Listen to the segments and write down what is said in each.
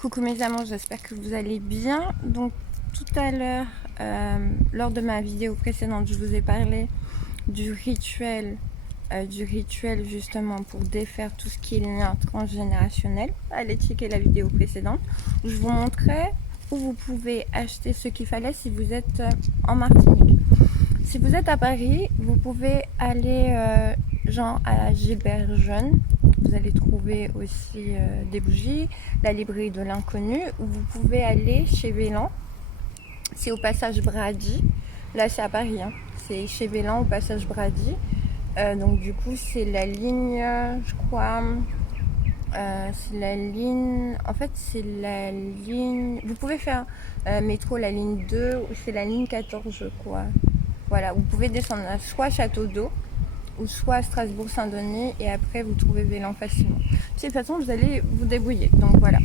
Coucou mes amours, j'espère que vous allez bien. Donc tout à l'heure, lors de ma vidéo précédente, je vous ai parlé du rituel justement pour défaire tout ce qui est lien transgénérationnel. Allez checker la vidéo précédente où je vous montrais où vous pouvez acheter ce qu'il fallait si vous êtes en Martinique. Si vous êtes à Paris, vous pouvez aller genre à Gilbert Jeune. Vous allez trouver aussi des bougies, la librairie de l'inconnu, où vous pouvez aller chez Vélan. C'est au passage Brady. Là, c'est à Paris. Hein. C'est chez Vélan au passage Brady. Donc du coup, c'est la ligne, je crois. C'est la ligne. En fait, c'est la ligne. Vous pouvez faire métro la ligne 2 ou c'est la ligne 14, je crois. Voilà, vous pouvez descendre à soit Château d'Eau ou soit à Strasbourg-Saint-Denis et après vous trouvez Vélan facilement. De toute façon, vous allez vous débrouiller. Donc voilà.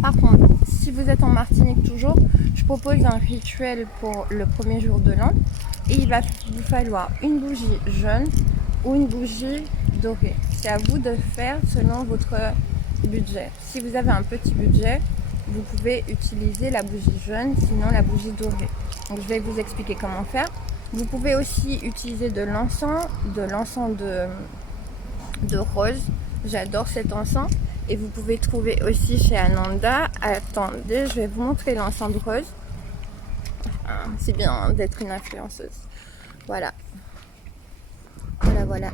Par contre, si vous êtes en Martinique toujours, je propose un rituel pour le premier jour de l'an et il va vous falloir une bougie jaune ou une bougie dorée. C'est à vous de faire selon votre budget. Si vous avez un petit budget, vous pouvez utiliser la bougie jaune, sinon la bougie dorée. Donc je vais vous expliquer comment faire. Vous pouvez aussi utiliser de l'encens de rose. J'adore cet encens. Et vous pouvez trouver aussi chez Ananda. Attendez, je vais vous montrer l'encens de rose. C'est bien d'être une influenceuse. Voilà. Voilà.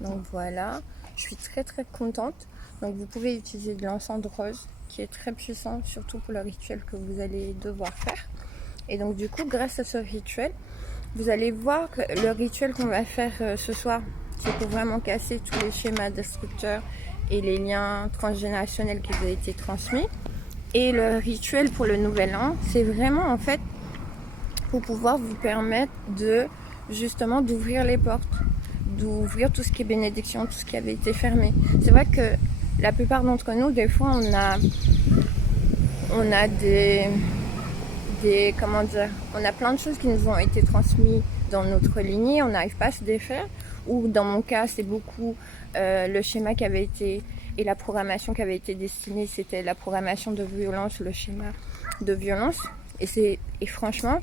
Donc voilà. Je suis très contente. Donc vous pouvez utiliser de l'encens de rose qui est très puissant, surtout pour le rituel que vous allez devoir faire. Et donc du coup, grâce à ce rituel, vous allez voir que le rituel qu'on va faire ce soir, c'est pour vraiment casser tous les schémas destructeurs et les liens transgénérationnels qui vous ont été transmis. Et le rituel pour le nouvel an, c'est vraiment en fait pour pouvoir vous permettre de justement d'ouvrir les portes, d'ouvrir tout ce qui est bénédiction, tout ce qui avait été fermé. C'est vrai que la plupart d'entre nous, des fois, on a on a plein de choses qui nous ont été transmises dans notre lignée, on n'arrive pas à se défaire, ou dans mon cas c'est beaucoup le schéma qui avait été et la programmation qui avait été destinée, c'était la programmation de violence, le schéma de violence, et franchement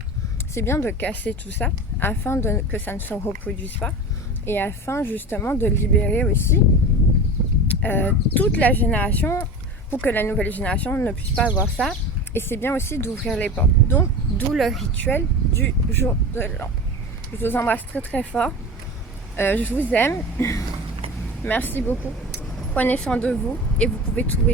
c'est bien de casser tout ça afin que ça ne se reproduise pas et afin justement de libérer aussi toute la génération pour que la nouvelle génération ne puisse pas avoir ça. Et c'est bien aussi d'ouvrir les portes. Donc, d'où le rituel du jour de l'an. Je vous embrasse très fort. Je vous aime. Merci beaucoup. Prenez soin de vous et vous pouvez trouver